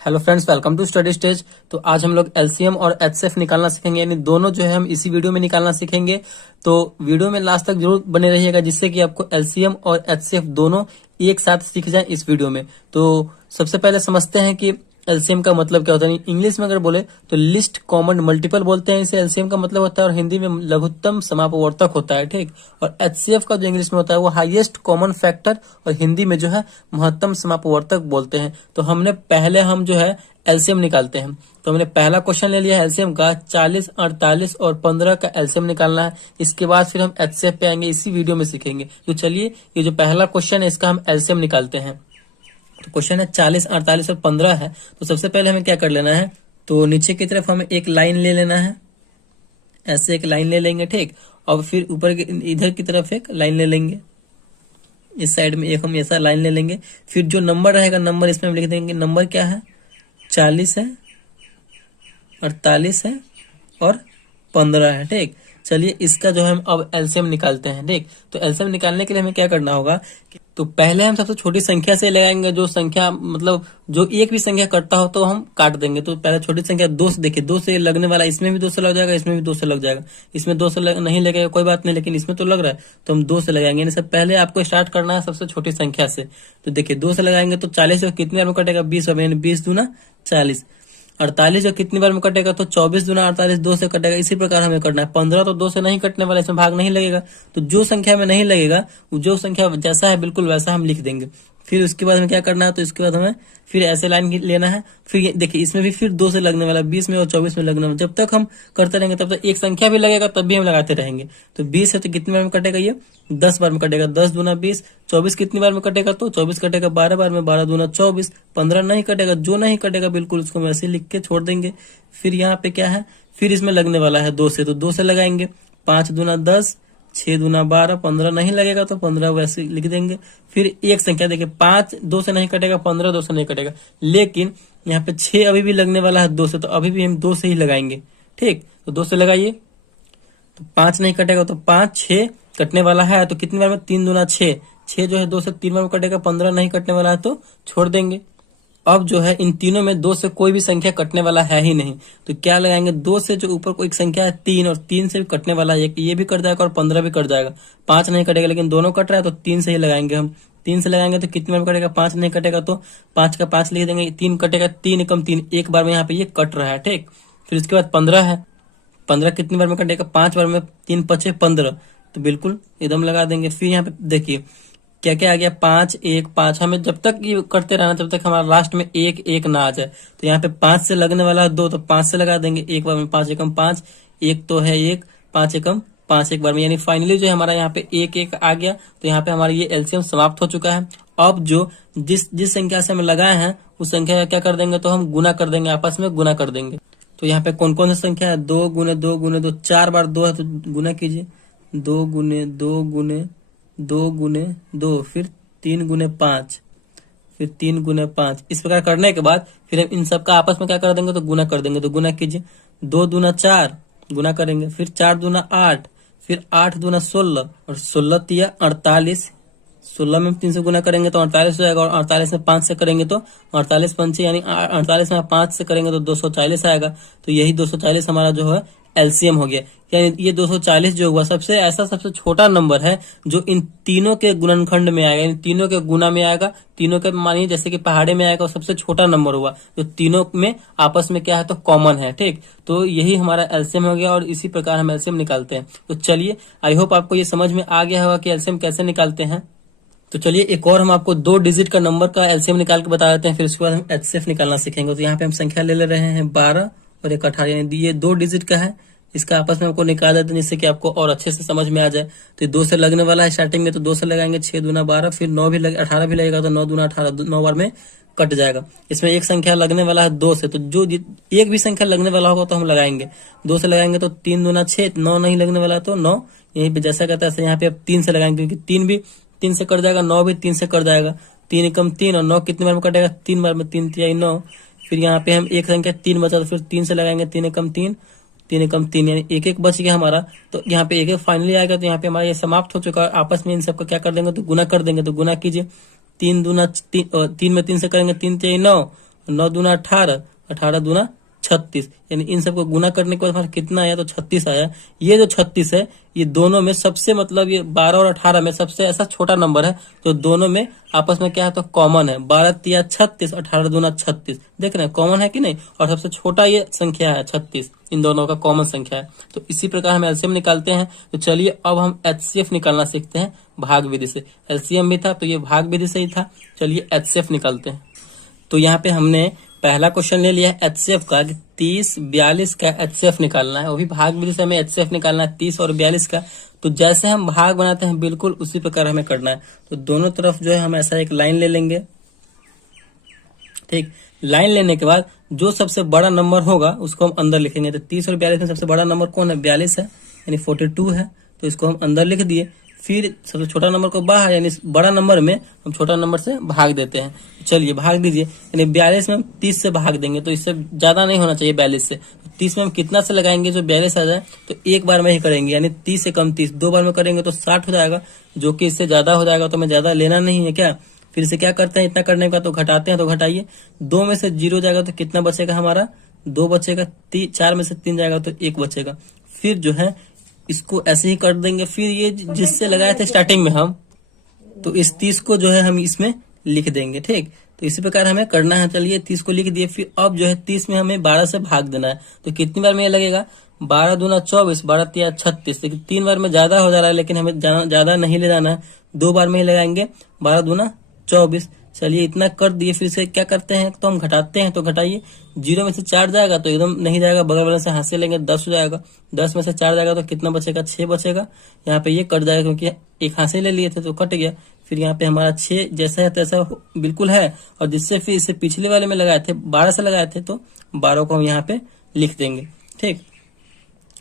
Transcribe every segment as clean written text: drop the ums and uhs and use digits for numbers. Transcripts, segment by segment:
Hello friends, welcome to study stage. तो आज हम लोग एलसीएम और एचसीएफ निकालना सीखेंगे, यानी दोनों जो है हम इसी वीडियो में निकालना सीखेंगे। तो वीडियो में लास्ट तक जरूर बने रहिएगा, जिससे कि आपको एलसीएम और एचसीएफ दोनों एक साथ सीख जाए इस वीडियो में। तो सबसे पहले समझते हैं कि एलसीएम का मतलब क्या होता है। इंग्लिश में अगर बोले तो लिस्ट कॉमन मल्टीपल बोलते हैं इसे, एलसीएम का मतलब होता है, और हिंदी में लघुत्तम समापवर्तक होता है, ठीक। और एचसीएफ का जो इंग्लिश में होता है वो हाईएस्ट कॉमन फैक्टर, और हिंदी में जो है महत्तम समापवर्तक बोलते हैं। तो हम जो है एलसीएम निकालते हैं। तो हमने पहला क्वेश्चन ले लिया है एलसीएम का, 40, 48 और 15 का एलसीएम निकालना है। इसके बाद फिर हम एचसीएफ पे आएंगे, इसी वीडियो में सीखेंगे। तो चलिए, ये जो पहला क्वेश्चन है इसका हम एलसीएम निकालते हैं। तो क्वेश्चन है 40, 48 और 15 है। तो सबसे पहले हमें क्या कर लेना है, तो नीचे की तरफ हमें एक लाइन ले लेना है, ऐसे एक लाइन ले लेंगे, ठीक। और फिर ऊपर इधर की तरफ एक लाइन ले लेंगे, इस साइड में एक हम ऐसा लाइन ले लेंगे। फिर जो नंबर रहेगा, नंबर इसमें हम लिख देंगे। नंबर क्या है, 40 है, 48 है और 15 है, ठीक। चलिए, इसका जो है हम अब एलसीएम निकालते हैं, ठीक। तो एलसीएम निकालने के लिए हमें क्या करना होगा, तो पहले हम सबसे छोटी संख्या से लगाएंगे। जो संख्या मतलब जो एक भी संख्या कटता हो तो हम काट देंगे। तो पहले छोटी संख्या 2 से, देखिए 2 से लगने वाला, इसमें भी 2 से लग जाएगा, इसमें भी 2 से लग जाएगा। इसमें 2 से नहीं लगेगा कोई बात नहीं, लेकिन इसमें तो लग रहा है तो हम 2 से लगाएंगे। यानी सब पहले आपको स्टार्ट करना है सबसे छोटी संख्या से। तो देखिए 2 से लगाएंगे तो 40 से कितनी बार में कटेगा, 20 बार, यानी 20 दूना 40। 48 जो कितनी बार में कटेगा, तो 24 दूना 48, 2 से कटेगा। इसी प्रकार हमें करना है। 15 तो 2 से नहीं कटने वाला, इसमें भाग नहीं लगेगा। तो जो संख्या में नहीं लगेगा, जो संख्या जैसा है बिल्कुल वैसा हम लिख देंगे। फिर उसके बाद हमें क्या करना है, तो इसके बाद हमें फिर ऐसे लाइन लेना है। फिर देखिए इसमें भी फिर 2 से लगने वाला, 20 में और 24 में लगने वाला। जब तक हम करते रहेंगे तब तक एक संख्या भी लगेगा, तब भी हम लगाते रहेंगे। तो 20 है तो कितनी बार में कटेगा, ये 10 बार में कटेगा। 10 दूना 20। 24 कितनी बार में कटेगा, तो 24 कटेगा 12 बार में, 12 दूना 24। 15 नहीं कटेगा, जो नहीं कटेगा बिल्कुल उसको हम ऐसे लिख के छोड़ देंगे। फिर यहाँ पे क्या है, फिर इसमें लगने वाला है 2 से, तो 2 से लगाएंगे। 5 दूना 10, 6 दूना 12, 15 नहीं लगेगा तो 15 वैसे लिख देंगे। फिर एक संख्या देखिए, 5 2 से नहीं कटेगा, 15 2 से नहीं कटेगा, लेकिन यहाँ पे 6 अभी भी लगने वाला है 2 से, तो अभी भी हम 2 से ही लगाएंगे, ठीक। तो 2 से लगाइए, तो 5 नहीं कटेगा, तो 5, 6 कटने वाला है तो कितनी बार में, 3 दूना 6। 6 जो है 2 से 3 बार में कटेगा। 15 नहीं कटने वाला है तो छोड़ देंगे। अब जो है इन तीनों में 2 से कोई भी संख्या कटने वाला है ही नहीं, तो क्या लगाएंगे, 2 से जो ऊपर को एक संख्या है 3, और 3 से भी कटने वाला है एक, ये भी कट जाएगा और 15 भी कट जाएगा। 5 नहीं कटेगा, लेकिन दोनों कट रहा है तो 3 से ही लगाएंगे हम। 3 से लगाएंगे तो कितनी बार में कटेगा, 5 नहीं कटेगा तो 5 का 5 लिख देंगे। 3 कटेगा, 3 एकम 3, एक बार में यहाँ पे ये कट रहा है, ठीक। फिर इसके बाद 15 है। 15 कितनी बार में कटेगा, 5 बार में, 3 5 15, तो बिल्कुल एकदम लगा देंगे। फिर यहाँ पे देखिए क्या क्या आ गया, 5 1 5। हमें जब तक ये करते रहना जब तक हमारा लास्ट में 1 1 ना आ जाए। तो यहाँ पे 5 से लगने वाला है 2, तो 5 से लगा देंगे एक बार में। 5 एकम 5, 1 तो है 1, 5 एकम 5 एक बार में, यानी फाइनली जो है हमारा यहाँ पे 1 1 आ गया। तो यहाँ पे हमारा ये एलसीएम समाप्त हो चुका है। अब जो जिस संख्या से हम लगाए हैं उस संख्या का क्या कर देंगे, तो हम गुना कर देंगे, आपस में गुना कर देंगे। तो यहाँ पे कौन कौन सी संख्या है, 2 गुने 2 गुने 2, 4 बार 2 है तो गुना कीजिए। 2 गुने 2 गुने 2 गुने 2, फिर 3 गुने 5, फिर 3 गुने 5। इस प्रकार करने के बाद फिर हम इन सब का आपस में क्या कर देंगे, तो गुना कर देंगे। तो गुना कीजिए, 2 दूना 4 गुना करेंगे, फिर 4 दूना 8, फिर 8 दूना 16 और 16 तिया 48। 16 में 3 से गुना करेंगे तो 48 हो जाएगा, और 48 में 5 से करेंगे तो 48 पंचे, यानी 48 में 5 से करेंगे तो 240 आएगा। तो यही 240 हमारा जो है एलसीएम हो गया। यानी ये 240 जो हुआ सबसे छोटा नंबर है जो इन तीनों के गुणनखंड में आएगा, इन तीनों के गुना में आएगा। तीनों के मानिए जैसे कि पहाड़े में आएगा, सबसे छोटा नंबर हुआ जो तीनों में आपस में क्या है, तो कॉमन है, ठीक। तो यही हमारा एलसीएम हो गया, और इसी प्रकार हम एलसीएम निकालते हैं। तो चलिए, आई होप आपको ये समझ में आ गया होगा कि एलसीएम कैसे निकालते हैं। तो चलिए एक और हम आपको 2 डिजिट का नंबर का एलसीएम निकाल के बता देते हैं, फिर उसके बाद हम एचसीएफ निकालना सीखेंगे। तो यहाँ पे हम संख्या ले रहे हैं 12 और एक 18, यानी ये 2 डिजिट का है। इसका आपस में आपको निकाल देते हैं, जिससे कि आपको और अच्छे से समझ में आ जाए। तो 2 से लगने वाला है स्टार्टिंग में, तो 2 से लगाएंगे, 6 दूना 12, फिर 9 भी 18 भी लगेगा तो 9 दूना 18, 9 बार में कट जाएगा। इसमें एक संख्या लगने वाला है 2 से, तो जो एक भी संख्या लगने वाला होगा तो हम लगाएंगे। 2 से लगाएंगे तो 3 दूना 6, 9 नहीं लगने वाला तो 9, यहीं पे जैसा कहता है यहाँ पे अब 3 से लगाएंगे, क्योंकि 3 भी 3 से कट जाएगा, 9 भी 3 से कट जाएगा। 3 एकम 3, और 9 कितनी बार में कटेगा, 3 बार में, 3 तिहाई 9। फिर यहाँ पे हम एक संख्या 3 बचा, तो फिर 3 से लगाएंगे, 3 एकम 3, 3 एकम 3, यानी एक एक बच गया हमारा। तो यहाँ पे एक एक फाइनली आएगा, तो यहाँ पे हमारा ये समाप्त हो चुका है। आपस में इन सबका क्या कर देंगे, तो गुना कर देंगे। तो गुना कीजिए, 3 दूना 3 में 3 से करेंगे, 3 तिहाई 9, 9 दूना 18, 18 दूना 36, यानी इन सबको गुना करने के बाद हमारा कितना आया, तो 36 आया। ये जो 36 है ये दोनों में सबसे मतलब ये 12 और 18 में सबसे ऐसा छोटा नंबर है जो दोनों में आपस में क्या है, तो कॉमन है। 12 तिया 36, 18 दूना 36, देख रहे हैं कॉमन है कि नहीं। और सबसे छोटा ये संख्या है 36, इन दोनों का कॉमन संख्या है। तो इसी प्रकार हम एलसीएम निकालते हैं। तो चलिए अब हम एचसीएफ निकालना सीखते हैं भाग विधि से। एलसीएम भी था तो ये भाग विधि से ही था। चलिए एचसीएफ निकालते हैं। तो यहाँ पे हमने पहला क्वेश्चन ले लिया है एचसीएफ का, 30 42 का एचसीएफ निकालना है। वो भी भाग विधि से हमें एचसीएफ निकालना है 30 और 42 का। तो जैसे हम भाग बनाते हैं बिल्कुल उसी प्रकार हमें करना है। तो दोनों तरफ जो है हम ऐसा एक लाइन ले लेंगे, ठीक। लाइन लेने के बाद जो सबसे बड़ा नंबर होगा उसको हम अंदर लिखेंगे। तो 30 और 42 में सबसे बड़ा नंबर कौन है, 42 है, यानी 42 है। तो इसको हम अंदर लिख दिए। फिर सबसे छोटा नंबर को बाहर, यानी बड़ा नंबर में हम छोटा नंबर से भाग देते हैं। चलिए भाग दीजिए, यानी 42 में हम 30 से भाग देंगे, तो इससे ज्यादा नहीं होना चाहिए 42 से। तो 30 में हम कितना से लगाएंगे जो 42 आ जाए, तो एक बार में ही करेंगे, यानी 30 से कम 30, 2 बार में करेंगे तो 60 हो जाएगा, जो कि इससे ज्यादा हो जाएगा। तो हमें ज्यादा लेना नहीं है क्या। फिर से क्या करते हैं, इतना करने का तो घटाते हैं, तो घटाइए, 2 में से 0 जाएगा तो कितना बचेगा हमारा, 2 बचेगा। 4 में से 3 जाएगा तो 1 बचेगा। फिर जो है इसको ऐसे ही कर देंगे। फिर ये जिससे लगाए थे स्टार्टिंग में हम, तो इस 30 को जो है हम इसमें लिख देंगे, ठीक। तो इसी प्रकार हमें करना है। चलिए 30 को लिख दिए। फिर अब जो है 30 में हमें 12 से भाग देना है। तो कितनी बार में ये लगेगा, 12 दूना 24, 12 तिया 36। लेकिन 3 बार में ज्यादा हो जा रहा है, लेकिन हमें ज्यादा नहीं ले जाना है, 2 बार में ही लगाएंगे, 12 दूना 24। चलिए इतना कर दिए। फिर से क्या करते हैं, तो हम घटाते हैं। तो घटाइए, 0 में से 4 जाएगा तो एकदम नहीं जाएगा, बगल वाले से हाथ से लेंगे, 10 हो जाएगा। 10 में से 4 जाएगा तो कितना बचेगा, 6 बचेगा। यहाँ पे ये कट जाएगा क्योंकि एक हाथ से ले लिए थे तो कट गया। फिर यहाँ पे हमारा 6 जैसा है तैसा बिल्कुल है। और जिससे फिर इसे पिछले वाले में लगाए थे 12 से लगाए थे, तो 12 को हम यहाँ पे लिख देंगे, ठीक।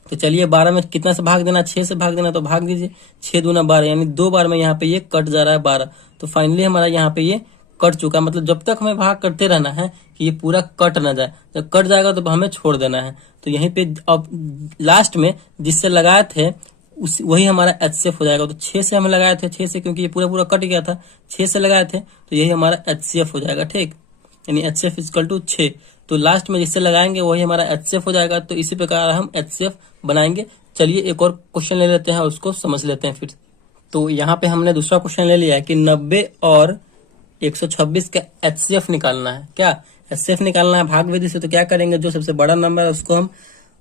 तो चलिए 12 में कितना से भाग देना, 6 से भाग देना, तो भाग दीजिए। 6 दूना 12, यानी 2 बार में यहाँ पे ये कट जा रहा है 12। तो फाइनली हमारा यहाँ पे ये कट चुका। मतलब जब तक हमें भाग करते रहना है कि ये पूरा कट ना जाए। जब कट जाएगा तो हमें छोड़ देना है। तो यहीं पे अब लास्ट में जिससे लगाए थे वही हमारा एचसीएफ हो जाएगा। तो 6 से हम लगाए थे, 6 से, क्योंकि ये पूरा कट गया था, 6 से लगाए थे, तो यही हमारा एचसीएफ हो जाएगा, ठीक। यानी एचसीएफ इक्वल टू 6। तो लास्ट में जिससे लगाएंगे वही हमारा एचसीएफ हो जाएगा। तो इसी प्रकार हम एचसीएफ बनाएंगे। चलिए एक और क्वेश्चन ले लेते हैं और उसको समझ लेते हैं फिर। तो यहाँ पे हमने दूसरा क्वेश्चन ले लिया है कि 90 और 126 का एचसीएफ निकालना है। क्या एचसीएफ निकालना है भाग विधि से। तो क्या करेंगे, जो सबसे बड़ा नंबर है उसको हम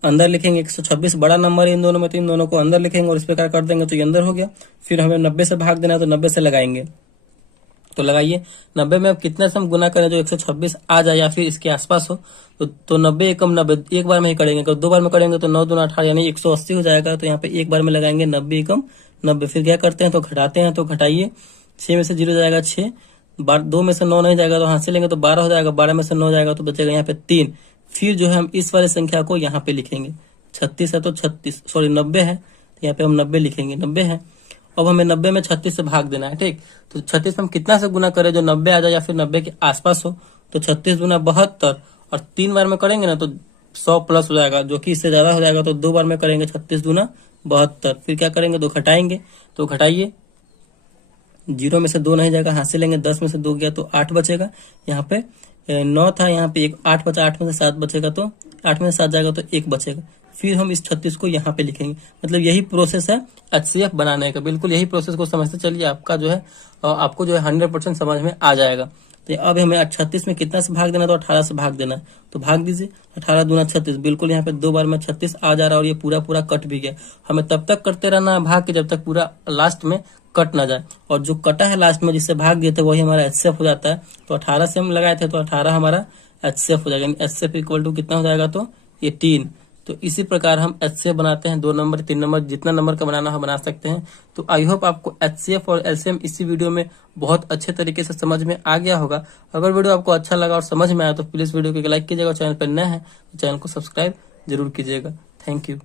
अंदर लिखेंगे। 126 बड़ा नंबर है इन दोनों में, तो इन दोनों को अंदर लिखेंगे और इस प्रकार कर देंगे तो ये अंदर हो गया। फिर हमें 90 से भाग देना है, तो 90 से लगाएंगे। तो लगाइए, 90 में अब कितने से हम गुना करें जो 126 आ जाए या फिर इसके आसपास हो। तो 90 एकम 90 एक बार में ही करेंगे। अगर 2 बार में करेंगे तो 9 दूना 18, यानी 180 हो जाएगा। तो यहाँ पे एक बार में लगाएंगे 90 एकम 90। फिर क्या करते हैं, तो घटाते हैं। तो घटाइए, 6 में से 0 जाएगा 6, 2 में से 9 नहीं जाएगा तो हाथ से लेंगे तो 12 हो जाएगा। 12 में से 9 जाएगा तो बचेगा यहाँ पे 3। फिर जो है हम इस वाले संख्या को यहाँ पे लिखेंगे। 36 है तो 36, सॉरी 90 है, तो यहाँ पे हम 90 लिखेंगे। 90 है, अब हमें 90 में 36 से भाग देना है, ठीक। तो 36 में हम कितना से गुना करें जो 90 आ जाए या फिर 90 के आसपास हो। तो 36 दूना 72, और 3 बार में करेंगे ना तो 100 प्लस हो जाएगा, जो कि इससे ज्यादा हो जाएगा। तो 2 बार में करेंगे 36 दूना 72। फिर क्या करेंगे, तो घटाएंगे। तो घटाइए, 0 में से 2 नहीं जाएगा, हाथ से लेंगे, 10 में से 2 गया तो 8 बचेगा। यहाँ पे 9 था, यहाँ पे 8 बचा, 8 में से 7 बचेगा, तो 8 में से 7 जाएगा तो 1 बचेगा। फिर हम इस 36 को यहाँ पे लिखेंगे। मतलब यही प्रोसेस है एचसीएफ बनाने का। बिल्कुल यही प्रोसेस को समझते चलिए, आपका जो है आपको जो है 100% समझ में आ जाएगा। तो अब हमें 36 में कितना से भाग देना, तो 18 से भाग देना। तो भाग दीजिए, 18 दूना 36, बिल्कुल यहाँ पे 2 बार में 36 आ जा रहा है और ये पूरा कट भी गया। हमें तब तक करते रहना है भाग के जब तक पूरा लास्ट में कट ना जाए। और जो कटा है लास्ट में जिससे भाग दिए थे वही हमारा एचसीएफ हो जाता है। तो 18 से हम लगाए थे तो 18 हमारा एचसीएफ हो जाएगा। एचसीएफ इक्वल टू कितना हो जाएगा, तो 18। तो इसी प्रकार हम एचसीएफ बनाते हैं। 2 नंबर 3 नंबर जितना नंबर का बनाना हो बना सकते हैं। तो आई होप आपको एचसीएफ और एलसीएम इसी वीडियो में बहुत अच्छे तरीके से समझ में आ गया होगा। अगर वीडियो आपको अच्छा लगा और समझ में आया तो प्लीज वीडियो को लाइक कीजिएगा। चैनल पर नए हैं तो चैनल को सब्सक्राइब जरूर कीजिएगा। Thank you.